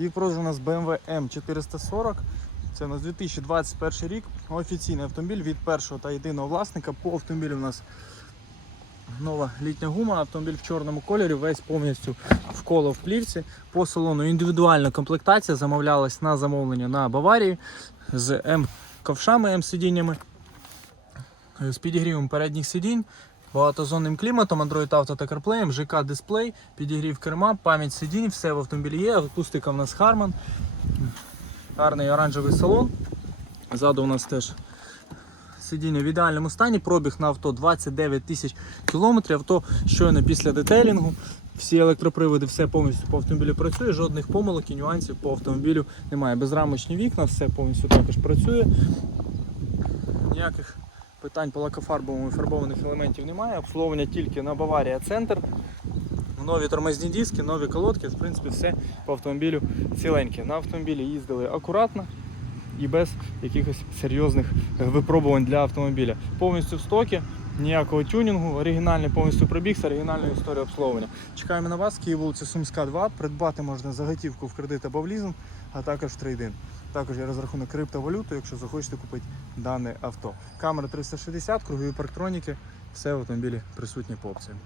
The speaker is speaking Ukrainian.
І продажу у нас BMW M440. Це у нас 2021 рік. Офіційний автомобіль від першого та єдиного власника. По автомобілю у нас нова літня гума, автомобіль в чорному кольорі, весь повністю в коло в плівці. По салону індивідуальна комплектація замовлялась на замовлення на Баварії з М-ковшами, М-сидіннями, з підігрівом передніх сидінь, багатозонним кліматом, Android Auto та CarPlay, ЖК дисплей, підігрів керма, пам'ять сидінь, все в автомобілі є. Акустика в нас Harman, гарний оранжевий салон. Ззаду у нас теж сидіння в ідеальному стані, пробіг на авто 29 тисяч кілометрів. Авто щойно після детейлінгу. Всі електроприводи, все повністю по автомобілю працює, жодних помилок і нюансів по автомобілю немає. Безрамочні вікна, все повністю також працює. Ніяких питань по лакофарбовому і фарбованих елементів немає. Обслуговування тільки на Баварія Центр. Нові тормозні диски, нові колодки, в принципі, все по автомобілю ціленьке. На автомобілі їздили акуратно і без якихось серйозних випробувань для автомобіля. Повністю в стокі, ніякого тюнінгу, оригінальний повністю пробіг з оригінальною історією обслуговування. Чекаємо на вас, Київ вулиця Сумська, 2. Придбати можна заготівку в кредит або в лізинг, а також в трейдинг. Також є розрахунок криптовалюти, якщо захочете купити дане авто. Камера 360, кругові парктроніки, все в автомобілі присутні по опціям.